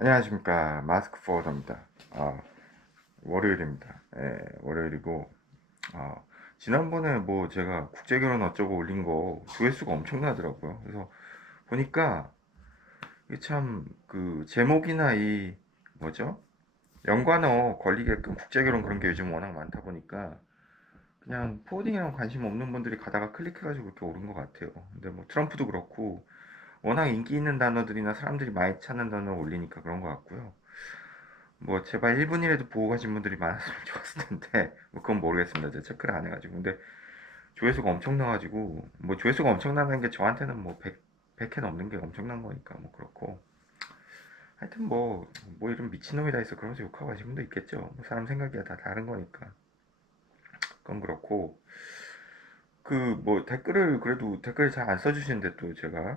안녕하십니까. 마스크 포워더입니다. 월요일입니다. 월요일이고, 지난번에 뭐 제가 국제결혼 어쩌고 올린 거 조회수가 엄청나더라고요. 그래서 보니까 이게 참 그 제목이나 이 뭐죠? 연관어 걸리게끔 국제결혼 그런 게 요즘 워낙 많다 보니까 그냥 포워딩이랑 관심 없는 분들이 가다가 클릭해가지고 그렇게 오른 것 같아요. 근데 뭐 트럼프도 그렇고 워낙 인기 있는 단어들이나 사람들이 많이 찾는 단어 올리니까 그런 것 같고요. 뭐 제발 1분이라도 보고 가신 분들이 많았으면 좋았을 텐데 뭐 그건 모르겠습니다. 제가 체크를 안 해가지고. 근데 조회수가 엄청나가지고 뭐 조회수가 엄청나는 게 저한테는 뭐 100회 넘는 게 엄청난 거니까 뭐 그렇고, 하여튼 뭐 이런 미친놈이 다 있어 그러면서 욕하고 하신 분도 있겠죠. 뭐 사람 생각이 다 다른 거니까 그건 그렇고, 그 뭐 댓글을 그래도 댓글을 잘 안 써주시는데 또 제가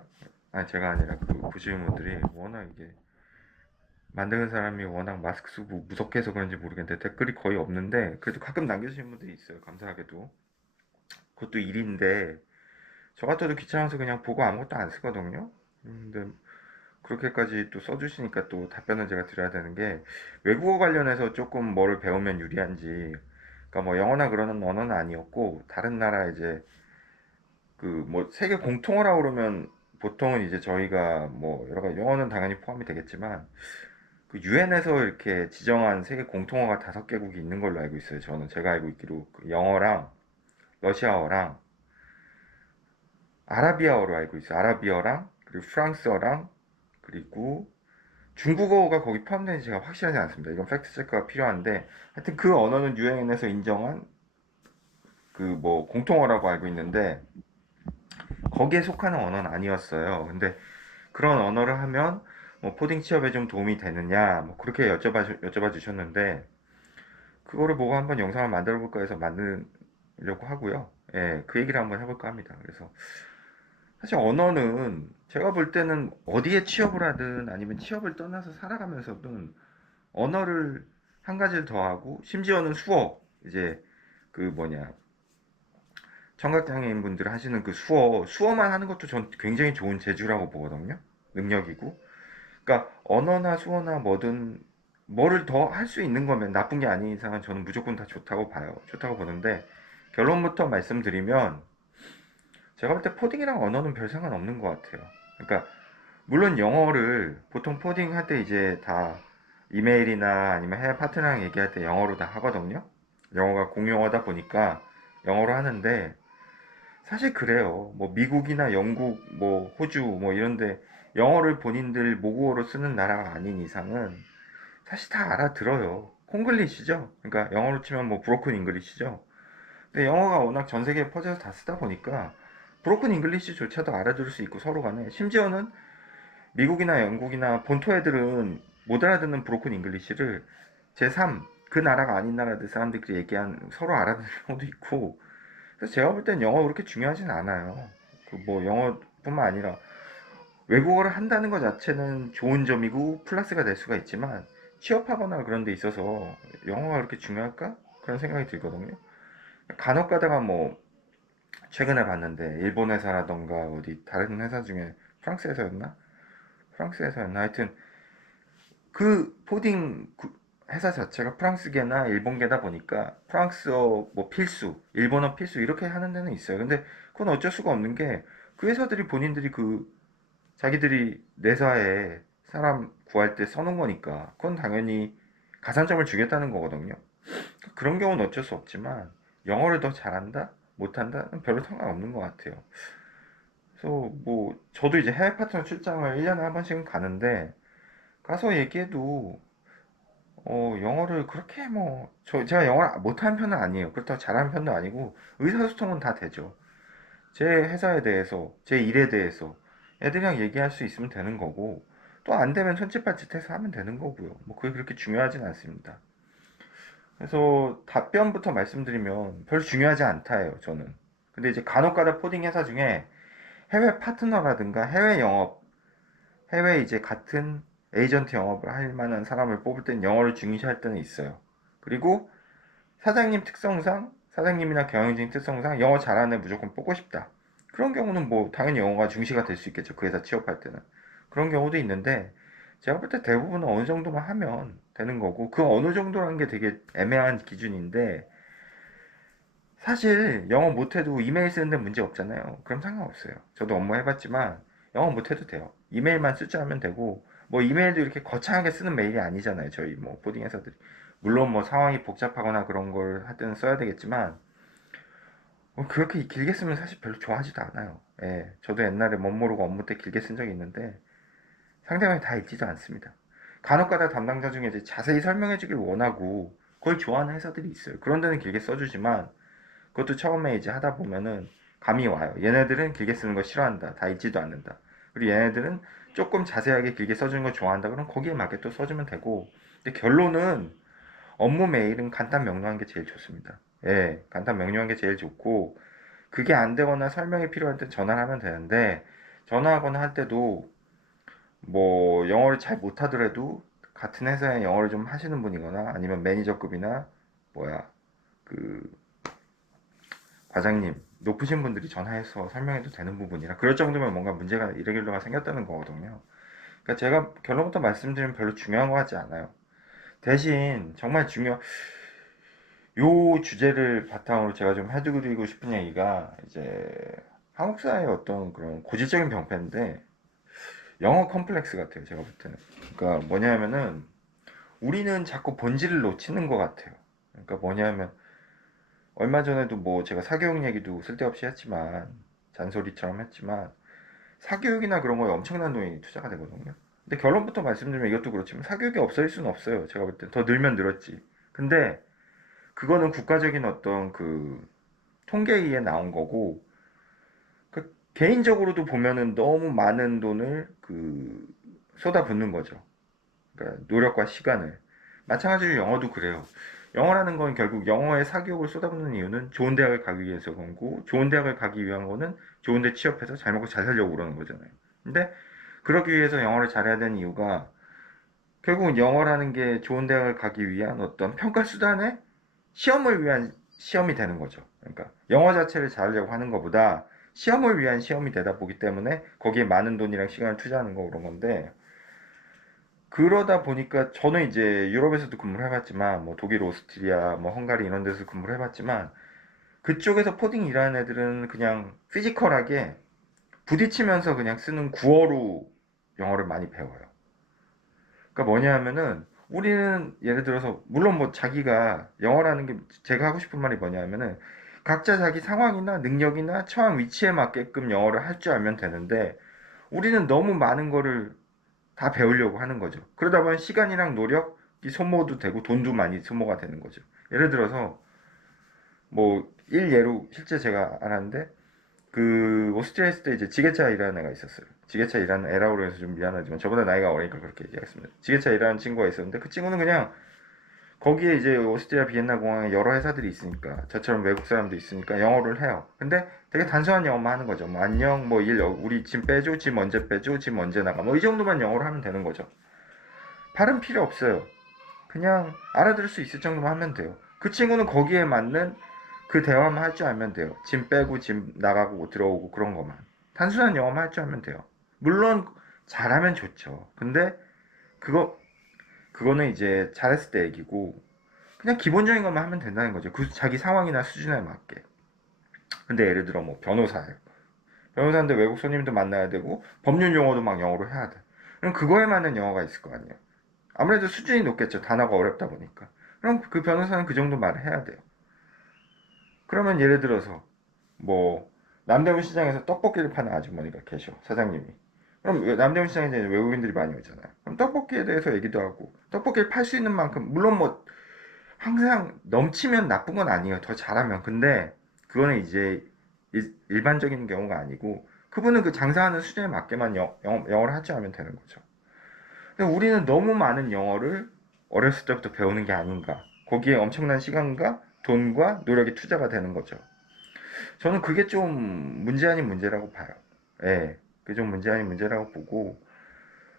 아니라 그 보시는 분들이 워낙 이게 만드는 사람이 워낙 마스크 쓰고 무섭게 해서 그런지 모르겠는데 댓글이 거의 없는데 그래도 가끔 남겨주시는 분들이 있어요. 감사하게도. 그것도 일인데 저 같아도 귀찮아서 그냥 보고 아무것도 안 쓰거든요. 근데 그렇게까지 또 써주시니까 또 답변을 제가 드려야 되는 게, 외국어 관련해서 조금 뭐를 배우면 유리한지, 그러니까 뭐 영어나 그러는 언어는 아니었고 다른 나라 이제 그 뭐 세계 공통어라고 그러면 보통은 이제 저희가 뭐 여러 가지 영어는 당연히 포함이 되겠지만 그 유엔에서 이렇게 지정한 세계 공통어가 5개국이 있는 걸로 알고 있어요. 저는 제가 알고 있기로 그 영어랑 러시아어랑 아라비아어로 알고 있어요. 아라비어랑 그리고 프랑스어랑 그리고 중국어가 거기 포함되는지 제가 확실하지 않습니다. 이건 팩트 체크가 필요한데 하여튼 그 언어는 유엔에서 인정한 그 뭐 공통어라고 알고 있는데 거기에 속하는 언어는 아니었어요. 근데 그런 언어를 하면 뭐 코딩 취업에 좀 도움이 되느냐 뭐 그렇게 여쭤봐 주셨는데, 그거를 보고 한번 영상을 만들어 볼까 해서 만들려고 하고요. 예, 그 얘기를 한번 해볼까 합니다. 그래서 사실 언어는 제가 볼 때는 어디에 취업을 하든 아니면 취업을 떠나서 살아가면서든 언어를 한 가지를 더 하고, 심지어는 이제 그 뭐냐, 청각장애인 분들 하시는 그 수어만 하는 것도 전 굉장히 좋은 재주라고 보거든요. 능력이고. 그러니까 언어나 수어나 뭐든 뭐를 더 할 수 있는 거면 나쁜 게 아닌 이상은 저는 무조건 다 좋다고 봐요. 좋다고 보는데, 결론부터 말씀드리면 제가 볼 때 포딩이랑 언어는 별 상관없는 것 같아요. 그러니까 물론 영어를 보통 포딩 할 때 이제 다 이메일이나 아니면 해외 파트너랑 얘기할 때 영어로 다 하거든요. 영어가 공용어다 보니까 영어로 하는데, 사실 그래요. 뭐 미국이나 영국, 뭐 호주, 뭐 이런데 영어를 본인들 모국어로 쓰는 나라가 아닌 이상은 사실 다 알아들어요. 콩글리시죠? 그러니까 영어로 치면 뭐 브로큰 잉글리시죠? 근데 영어가 워낙 전 세계에 퍼져서 다 쓰다 보니까 브로큰 잉글리시조차도 알아들을 수 있고 서로 간에, 심지어는 미국이나 영국이나 본토 애들은 못 알아듣는 브로큰 잉글리시를 제3, 그 나라가 아닌 나라들 사람들끼리 얘기한 서로 알아듣는 경우도 있고. 그래서 제가 볼 땐 영어 그렇게 중요하진 않아요. 그 뭐 영어뿐만 아니라 외국어를 한다는 것 자체는 좋은 점이고 플러스가 될 수가 있지만, 취업하거나 그런 데 있어서 영어가 그렇게 중요할까? 그런 생각이 들거든요. 간혹 가다가 뭐 최근에 봤는데 일본 회사라던가 어디 다른 회사 중에 프랑스 회사였나? 하여튼 그 회사 자체가 프랑스계나 일본계다 보니까 프랑스어 뭐 필수, 일본어 필수 이렇게 하는 데는 있어요. 근데 그건 어쩔 수가 없는 게, 그 회사들이 본인들이 그 자기들이 내사에 사람 구할 때 써놓은 거니까 그건 당연히 가산점을 주겠다는 거거든요. 그런 경우는 어쩔 수 없지만 영어를 더 잘한다? 못한다? 별로 상관없는 것 같아요. 그래서 뭐 저도 이제 해외 파트너 출장을 1년에 한 번씩은 가는데, 가서 얘기해도 영어를 그렇게 제가 영어를 못하는 편은 아니에요. 그렇다고 잘하는 편도 아니고 의사소통은 다 되죠. 제 회사에 대해서, 제 일에 대해서 애들이랑 얘기할 수 있으면 되는 거고, 또 안 되면 손짓발짓해서 하면 되는 거고요. 뭐 그게 그렇게 중요하진 않습니다. 그래서 답변부터 말씀드리면 별로 중요하지 않다예요, 저는. 근데 이제 간혹가다 포딩 회사 중에 해외 파트너라든가 해외 이제 같은 에이전트 영업을 할 만한 사람을 뽑을 땐 영어를 중시할 때는 있어요. 그리고 사장님이나 경영진 특성상 영어 잘하는 애 무조건 뽑고 싶다. 그런 경우는 뭐 당연히 영어가 중시가 될 수 있겠죠. 그 회사 취업할 때는. 그런 경우도 있는데, 제가 볼 때 대부분은 어느 정도만 하면 되는 거고, 그 어느 정도라는 게 되게 애매한 기준인데, 사실 영어 못해도 이메일 쓰는데 문제 없잖아요. 그럼 상관없어요. 저도 업무 해봤지만 영어 못해도 돼요. 이메일만 쓸 줄 알면 되고, 뭐 이메일도 이렇게 거창하게 쓰는 메일이 아니잖아요. 저희 뭐 코딩 회사들이. 물론 뭐 상황이 복잡하거나 그런 걸 할 때는 써야 되겠지만, 그렇게 길게 쓰면 사실 별로 좋아하지도 않아요. 예, 저도 옛날에 멋모르고 업무 때 길게 쓴 적이 있는데 상대방이 다 읽지도 않습니다. 간혹가다 담당자 중에 이제 자세히 설명해 주길 원하고 그걸 좋아하는 회사들이 있어요. 그런 데는 길게 써주지만 그것도 처음에 이제 하다 보면은 감이 와요. 얘네들은 길게 쓰는 거 싫어한다. 다 읽지도 않는다. 그리고 얘네들은 조금 자세하게 길게 써주는 걸 좋아한다. 그럼 거기에 맞게 또 써주면 되고. 근데 결론은 업무 메일은 간단 명료한 게 제일 좋습니다. 예, 간단 명료한 게 제일 좋고, 그게 안 되거나 설명이 필요할 때 전화를 하면 되는데, 전화하거나 할 때도 뭐 영어를 잘 못하더라도 같은 회사에 영어를 좀 하시는 분이거나 아니면 매니저급이나 뭐야 그 과장님 높으신 분들이 전화해서 설명해도 되는 부분이라 그럴 정도면 뭔가 문제가 이레귤러가 생겼다는 거거든요. 그러니까 제가 결론부터 말씀드리면 별로 중요한 것 같지 않아요. 대신 정말 요 주제를 바탕으로 제가 좀 해드리고 싶은 얘기가 이제 한국 사회의 어떤 그런 고질적인 병폐인데 영어 컴플렉스 같아요. 제가 볼 때는. 그러니까 뭐냐면은 우리는 자꾸 본질을 놓치는 것 같아요. 그러니까 뭐냐면 얼마 전에도 뭐 제가 사교육 얘기도 쓸데없이 했지만 잔소리처럼 했지만 사교육이나 그런 거에 엄청난 돈이 투자가 되거든요. 근데 결론부터 말씀드리면 이것도 그렇지만 사교육이 없어질 수는 없어요. 제가 볼 때 더 늘면 늘었지. 근데 그거는 국가적인 어떤 그 통계에 의해 나온 거고 그 개인적으로도 보면은 너무 많은 돈을 그 쏟아붓는 거죠. 그러니까 노력과 시간을. 마찬가지로 영어도 그래요. 영어라는 건 결국 영어에 사교육을 쏟아붓는 이유는 좋은 대학을 가기 위해서 그런고 좋은 대학을 가기 위한 거는 좋은 데 취업해서 잘 먹고 잘 살려고 그러는 거잖아요. 근데 그러기 위해서 영어를 잘해야 되는 이유가 결국은 영어라는 게 좋은 대학을 가기 위한 어떤 평가 수단의 시험을 위한 시험이 되는 거죠. 그러니까 영어 자체를 잘하려고 하는 것보다 시험을 위한 시험이 되다 보기 때문에 거기에 많은 돈이랑 시간을 투자하는 거 그런 건데 그러다 보니까 저는 이제 유럽에서도 근무를 해봤지만 뭐 독일, 오스트리아, 뭐 헝가리 이런 데서 근무를 해봤지만 그쪽에서 코딩 일하는 애들은 그냥 피지컬하게 부딪히면서 그냥 쓰는 구어로 영어를 많이 배워요. 그러니까 뭐냐 하면은 우리는 예를 들어서 물론 뭐 자기가 영어라는 게 제가 하고 싶은 말이 뭐냐 하면은 각자 자기 상황이나 능력이나 처한 위치에 맞게끔 영어를 할 줄 알면 되는데 우리는 너무 많은 거를 다 배우려고 하는 거죠. 그러다 보면 시간이랑 노력이 소모도 되고 돈도 많이 소모가 되는 거죠. 예를 들어서 뭐 일예로 실제 제가 알았는데 그 오스트리아 있을 때 이제 지게차 일하는 애가 있었어요. 지게차 일하는 애라고 해서 좀 미안하지만 저보다 나이가 어리니까 그렇게 얘기하겠습니다. 지게차 일하는 친구가 있었는데 그 친구는 그냥 거기에 이제 오스트리아 비엔나 공항에 여러 회사들이 있으니까 저처럼 외국 사람도 있으니까 영어를 해요. 근데 되게 단순한 영어만 하는 거죠. 뭐 안녕, 뭐 일, 우리 짐 빼줘, 짐 언제 빼줘, 짐 언제 나가, 뭐 이 정도만 영어를 하면 되는 거죠. 발음 필요 없어요. 그냥 알아들을 수 있을 정도만 하면 돼요. 그 친구는 거기에 맞는 그 대화만 할 줄 알면 돼요. 짐 빼고 짐 나가고 들어오고 그런 것만. 단순한 영어만 할 줄 알면 돼요. 물론 잘하면 좋죠. 근데 그거 그거는 이제 잘했을 때 얘기고 그냥 기본적인 것만 하면 된다는 거죠. 그 자기 상황이나 수준에 맞게. 근데 예를 들어 뭐 변호사예요. 변호사인데 외국 손님도 만나야 되고 법률 용어도 막 영어로 해야 돼. 그럼 그거에 맞는 영어가 있을 거 아니에요. 아무래도 수준이 높겠죠. 단어가 어렵다 보니까. 그럼 그 변호사는 그 정도 말을 해야 돼요. 그러면 예를 들어서 뭐 남대문 시장에서 떡볶이를 파는 아주머니가 계셔. 사장님이. 그럼 남대문 시장에 이제 외국인들이 많이 오잖아요. 그럼 떡볶이에 대해서 얘기도 하고 떡볶이를 팔 수 있는 만큼 물론 뭐 항상 넘치면 나쁜 건 아니에요. 더 잘하면. 근데 그거는 이제 일반적인 경우가 아니고 그분은 그 장사하는 수준에 맞게만 영어를 할 줄 알면 되는 거죠. 근데 우리는 너무 많은 영어를 어렸을 때부터 배우는 게 아닌가. 거기에 엄청난 시간과 돈과 노력이 투자가 되는 거죠. 저는 그게 좀 문제 아닌 문제라고 봐요. 예. 그게 좀 문제 아닌 문제라고 보고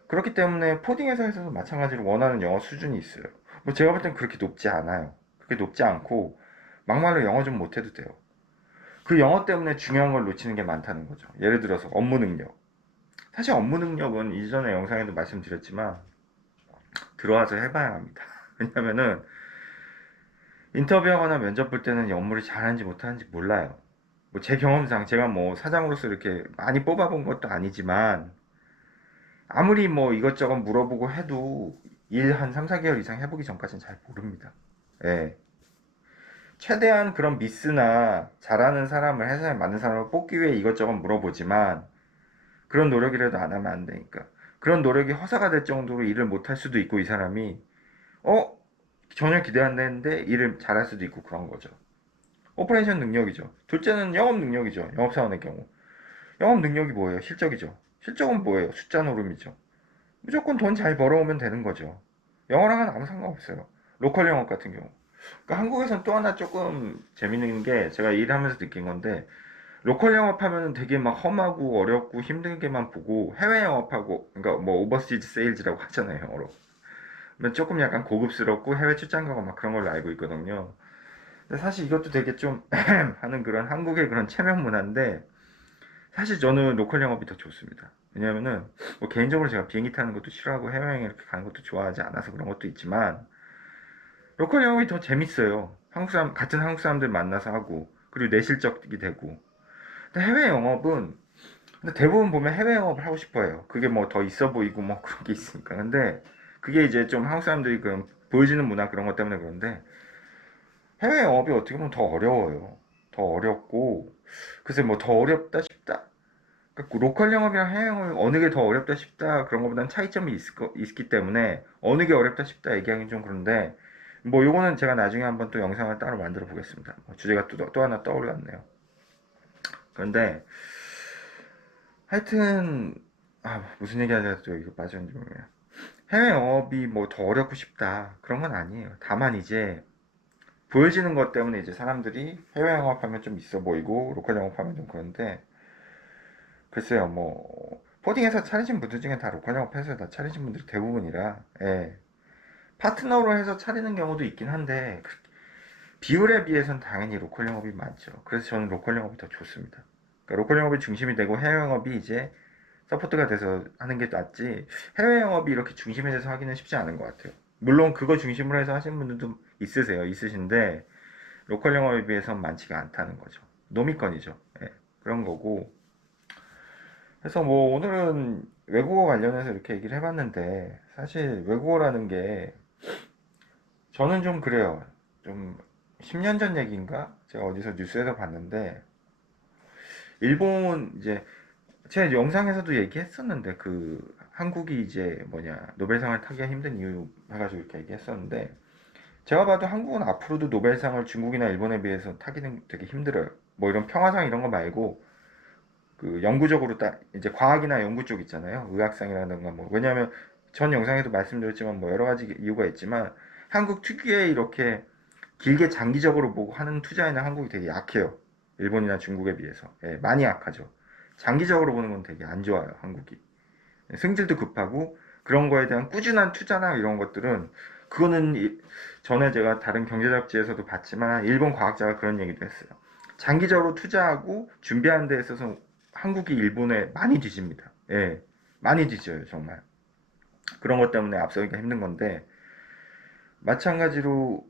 그렇기 때문에 코딩 회사에서도 마찬가지로 원하는 영어 수준이 있어요. 뭐 제가 볼 땐 그렇게 높지 않아요. 그렇게 높지 않고 막말로 영어 좀 못해도 돼요. 그 영어 때문에 중요한 걸 놓치는 게 많다는 거죠. 예를 들어서 업무 능력. 사실 업무 능력은 이전에 영상에도 말씀드렸지만 들어와서 해봐야 합니다. 왜냐면은 인터뷰하거나 면접 볼 때는 업무를 잘하는지 못하는지 몰라요. 뭐 제 경험상 제가 뭐 사장으로서 이렇게 많이 뽑아본 것도 아니지만 아무리 뭐 이것저것 물어보고 해도 일 한 3, 4개월 이상 해보기 전까지는 잘 모릅니다. 예. 최대한 그런 미스나 잘하는 사람을 회사에 맞는 사람을 뽑기 위해 이것저것 물어보지만 그런 노력이라도 안 하면 안 되니까. 그런 노력이 허사가 될 정도로 일을 못할 수도 있고 이 사람이 어? 전혀 기대 안 되는데 일을 잘할 수도 있고 그런 거죠. 오퍼레이션 능력이죠. 둘째는 영업 능력이죠. 영업사원의 경우. 영업 능력이 뭐예요? 실적이죠. 실적은 뭐예요? 숫자 노름이죠. 무조건 돈 잘 벌어오면 되는 거죠. 영어랑은 아무 상관없어요. 로컬 영업 같은 경우. 그러니까 한국에선 또 하나 조금 재밌는 게 제가 일하면서 느낀 건데 로컬 영업하면 되게 막 험하고 어렵고 힘들게만 보고 해외 영업하고 그러니까 뭐 오버시즈 세일즈라고 하잖아요 영어로. 조금 약간 고급스럽고 해외 출장 가고 막 그런 걸로 알고 있거든요. 근데 사실 이것도 되게 좀 하는 그런 한국의 그런 체면 문화인데 사실 저는 로컬 영업이 더 좋습니다. 왜냐면은 뭐 개인적으로 제가 비행기 타는 것도 싫어하고 해외여행 이렇게 가는 것도 좋아하지 않아서 그런 것도 있지만 로컬 영업이 더 재밌어요. 한국 사람 같은 한국 사람들 만나서 하고 그리고 내 실적이 되고. 근데 해외 영업은 근데 대부분 보면 해외 영업을 하고 싶어해요. 그게 뭐 더 있어 보이고 뭐 그런 게 있으니까. 근데 그게 이제 좀 한국 사람들이 그 보여지는 문화 그런 것 때문에 그런데 해외 영업이 어떻게 보면 더 어려워요. 더 어렵고 글쎄 뭐 더 어렵다 싶다. 그러니까 로컬 영업이랑 해외 영업이 어느 게 더 어렵다 싶다 그런 것보다는 차이점이 있기 때문에 어느 게 어렵다 싶다 얘기하기는 좀 그런데 뭐 요거는 제가 나중에 한번 또 영상을 따로 만들어 보겠습니다. 주제가 또 하나 떠올랐네요. 그런데 하여튼 무슨 얘기 하자 또 이거 빠졌는지 모르겠네요. 해외 영업이 뭐 더 어렵고 싶다 그런 건 아니에요. 다만 이제 보여지는 것 때문에 이제 사람들이 해외 영업하면 좀 있어 보이고 로컬 영업하면 좀 그런데 글쎄요 뭐 포딩에서 차리신 분들 중에 다 로컬 영업해서 다 차리신 분들이 대부분이라 예. 파트너로 해서 차리는 경우도 있긴 한데 비율에 비해서는 당연히 로컬 영업이 많죠. 그래서 저는 로컬 영업이 더 좋습니다. 그러니까 로컬 영업이 중심이 되고 해외 영업이 이제 서포트가 돼서 하는 게 낫지 해외 영업이 이렇게 중심에 돼서 하기는 쉽지 않은 것 같아요. 물론 그거 중심으로 해서 하시는 분들도 있으신데 로컬 영업에 비해서는 많지가 않다는 거죠. 노미권이죠. 예, 그런 거고 그래서 뭐 오늘은 외국어 관련해서 이렇게 얘기를 해봤는데 사실 외국어라는 게 저는 좀 그래요. 좀 10년 전 얘기인가? 제가 어디서 뉴스에서 봤는데 일본 이제 제 영상에서도 얘기했었는데 그 한국이 이제 뭐냐 노벨상을 타기가 힘든 이유 해가지고 이렇게 얘기했었는데 제가 봐도 한국은 앞으로도 노벨상을 중국이나 일본에 비해서 타기는 되게 힘들어요. 뭐 이런 평화상 이런 거 말고 그 연구적으로 딱 이제 과학이나 연구 쪽 있잖아요. 의학상이라든가 뭐 왜냐하면 전 영상에도 말씀드렸지만 뭐 여러 가지 이유가 있지만 한국 특유의 이렇게 길게 장기적으로 보고 하는 투자에는 한국이 되게 약해요. 일본이나 중국에 비해서 예, 많이 약하죠. 장기적으로 보는 건 되게 안 좋아요. 한국이 승질도 급하고 그런 거에 대한 꾸준한 투자나 이런 것들은 그거는 전에 제가 다른 경제 잡지에서도 봤지만 일본 과학자가 그런 얘기도 했어요. 장기적으로 투자하고 준비하는 데 있어서 한국이 일본에 많이 뒤집니다. 예, 많이 뒤져요 정말. 그런 것 때문에 앞서기가 힘든 건데 마찬가지로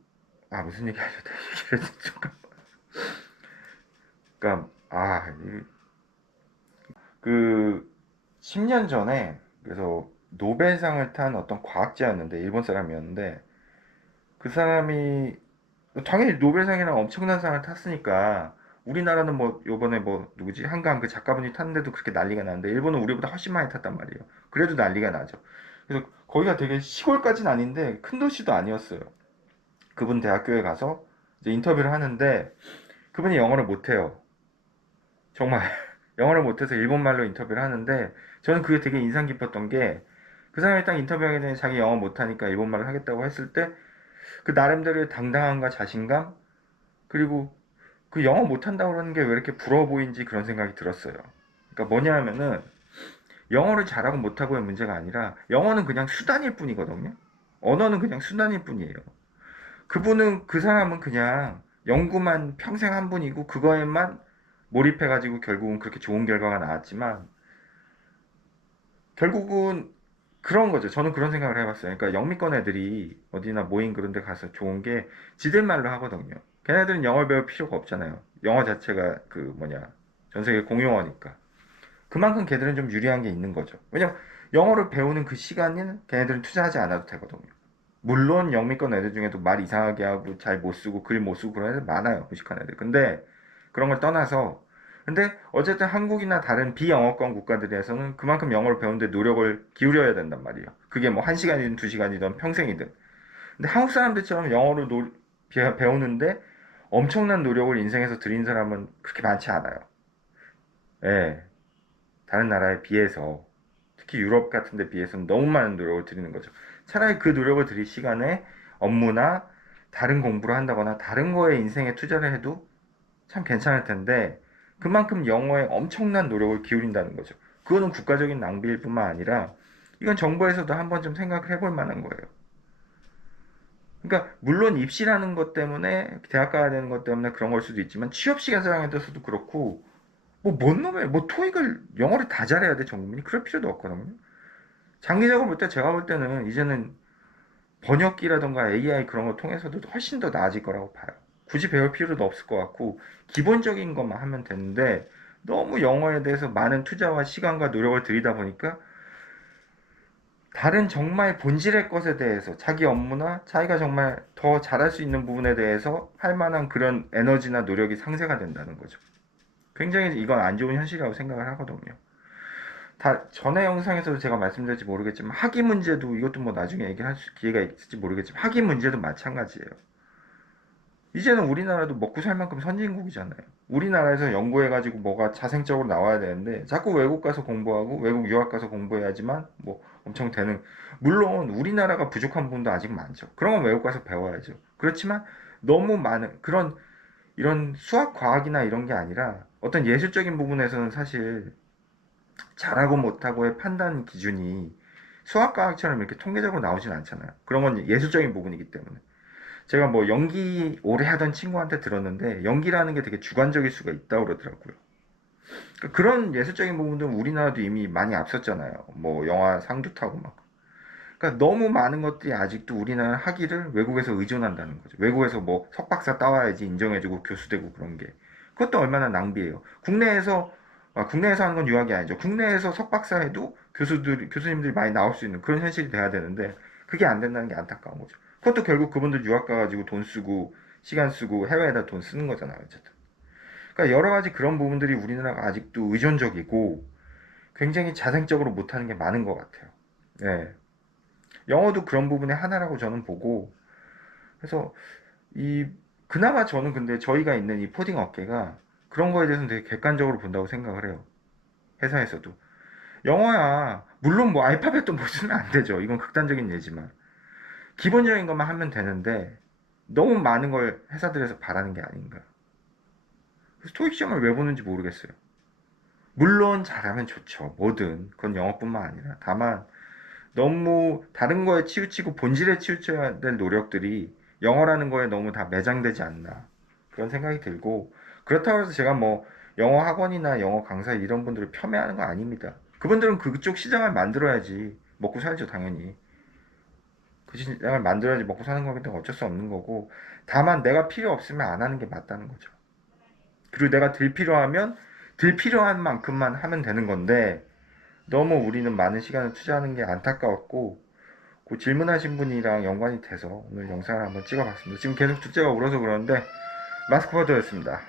무슨 얘기 하셨다 얘기를 잠깐. 그러니까 그 10년 전에 그래서 노벨상을 탄 어떤 과학자였는데 일본 사람이었는데 그 사람이 당연히 노벨상이랑 엄청난 상을 탔으니까 우리나라는 뭐 요번에 뭐 누구지 한강 그 작가분이 탔는데도 그렇게 난리가 나는데 일본은 우리보다 훨씬 많이 탔단 말이에요. 그래도 난리가 나죠. 그래서 거기가 되게 시골까지는 아닌데 큰 도시도 아니었어요. 그분 대학교에 가서 이제 인터뷰를 하는데 그분이 영어를 못해요. 정말 영어를 못해서 일본말로 인터뷰를 하는데 저는 그게 되게 인상 깊었던 게 그 사람이 딱 인터뷰하게 되면 자기 영어 못하니까 일본말을 하겠다고 했을 때 그 나름대로의 당당함과 자신감 그리고 그 영어 못한다고 그러는 게 왜 이렇게 부러워 보이는지 그런 생각이 들었어요. 그러니까 뭐냐 하면은 영어를 잘하고 못하고의 문제가 아니라 영어는 그냥 수단일 뿐이거든요. 언어는 그냥 수단일 뿐이에요. 그 사람은 그냥 연구만 평생 한 분이고 그거에만 몰입해가지고 결국은 그렇게 좋은 결과가 나왔지만 결국은 그런 거죠. 저는 그런 생각을 해봤어요. 그러니까 영미권 애들이 어디나 모임 그런 데 가서 좋은 게 지들 말로 하거든요. 걔네들은 영어를 배울 필요가 없잖아요. 영어 자체가 그 뭐냐 전 세계 공용어니까. 그만큼 걔들은 좀 유리한 게 있는 거죠. 왜냐면 영어를 배우는 그 시간은 걔네들은 투자하지 않아도 되거든요. 물론 영미권 애들 중에도 말 이상하게 하고 잘 못 쓰고 글 못 쓰고 그런 애들 많아요. 무식한 애들. 근데 그런 걸 떠나서 근데 어쨌든 한국이나 다른 비영어권 국가들에서는 그만큼 영어를 배우는데 노력을 기울여야 된단 말이에요. 그게 뭐 1시간이든 2시간이든 평생이든. 근데 한국 사람들처럼 영어를 배우는데 엄청난 노력을 인생에서 들인 사람은 그렇게 많지 않아요. 예. 다른 나라에 비해서 특히 유럽 같은 데 비해서는 너무 많은 노력을 들이는 거죠. 차라리 그 노력을 들일 시간에 업무나 다른 공부를 한다거나 다른 거에 인생에 투자를 해도 참 괜찮을 텐데 그만큼 영어에 엄청난 노력을 기울인다는 거죠. 그거는 국가적인 낭비일 뿐만 아니라 이건 정부에서도 한번 좀 생각을 해볼 만한 거예요. 그러니까 물론 입시라는 것 때문에 대학 가야 되는 것 때문에 그런 걸 수도 있지만 취업 시간에 대해서도 그렇고 뭐 뭔 놈의 뭐 토익을 영어를 다 잘해야 돼 전 국민이 그럴 필요도 없거든요. 장기적으로 볼 때 제가 볼 때는 이제는 번역기라던가 AI 그런 걸 통해서도 훨씬 더 나아질 거라고 봐요. 굳이 배울 필요도 없을 것 같고 기본적인 것만 하면 되는데 너무 영어에 대해서 많은 투자와 시간과 노력을 들이다 보니까 다른 정말 본질의 것에 대해서 자기 업무나 자기가 정말 더 잘할 수 있는 부분에 대해서 할 만한 그런 에너지나 노력이 상쇄가 된다는 거죠. 굉장히 이건 안 좋은 현실이라고 생각을 하거든요. 전에 영상에서도 제가 말씀드렸지 모르겠지만 학위 문제도 이것도 뭐 나중에 얘기할 기회가 있을지 모르겠지만 학위 문제도 마찬가지예요. 이제는 우리나라도 먹고 살 만큼 선진국이잖아요. 우리나라에서 연구해가지고 뭐가 자생적으로 나와야 되는데 자꾸 외국 가서 공부하고 외국 유학 가서 공부해야지만 뭐 엄청 되는. 물론 우리나라가 부족한 부분도 아직 많죠. 그런 건 외국 가서 배워야죠. 그렇지만 너무 많은 그런 이런 수학 과학이나 이런 게 아니라 어떤 예술적인 부분에서는 사실 잘하고 못하고의 판단 기준이 수학과학처럼 이렇게 통계적으로 나오진 않잖아요. 그런 건 예술적인 부분이기 때문에. 제가 뭐 연기 오래 하던 친구한테 들었는데 연기라는 게 되게 주관적일 수가 있다고 그러더라고요. 그러니까 그런 예술적인 부분들은 우리나라도 이미 많이 앞섰잖아요. 뭐 영화 상도 타고 막. 그러니까 너무 많은 것들이 아직도 우리나라 학위를 외국에서 의존한다는 거죠. 외국에서 뭐 석박사 따와야지 인정해주고 교수되고 그런 게. 그것도 얼마나 낭비예요. 국내에서 하는 건 유학이 아니죠. 국내에서 석박사 해도 교수님들이 많이 나올 수 있는 그런 현실이 돼야 되는데 그게 안 된다는 게 안타까운 거죠. 그것도 결국 그분들 유학 가가지고 돈 쓰고 시간 쓰고 해외에다 돈 쓰는 거잖아요. 어쨌든. 그러니까 여러 가지 그런 부분들이 우리나라가 아직도 의존적이고 굉장히 자생적으로 못하는 게 많은 것 같아요. 네. 영어도 그런 부분의 하나라고 저는 보고 그래서 이 그나마 저는 근데 저희가 있는 이 코딩 업계가 그런 거에 대해서는 되게 객관적으로 본다고 생각을 해요. 회사에서도 영어야 물론 뭐 알파벳도 못 쓰면 안 되죠. 이건 극단적인 예지만 기본적인 것만 하면 되는데 너무 많은 걸 회사들에서 바라는 게 아닌가. 그래서 토익 시험을 왜 보는지 모르겠어요. 물론 잘하면 좋죠. 뭐든 그건 영어뿐만 아니라 다만 너무 다른 거에 치우치고 본질에 치우쳐야 될 노력들이 영어라는 거에 너무 다 매장되지 않나 그런 생각이 들고 그렇다고 해서 제가 뭐 영어 학원이나 영어 강사 이런 분들을 폄훼하는 거 아닙니다. 그분들은 그쪽 시장을 만들어야지 먹고 살죠 당연히. 그 시장을 만들어야지 먹고 사는 거기 때문에 어쩔 수 없는 거고 다만 내가 필요 없으면 안 하는 게 맞다는 거죠. 그리고 내가 들 필요하면 들 필요한 만큼만 하면 되는 건데 너무 우리는 많은 시간을 투자하는 게 안타까웠고 그 질문하신 분이랑 연관이 돼서 오늘 영상을 한번 찍어봤습니다. 지금 계속 둘째가 울어서 그러는데 마스크 버드였습니다.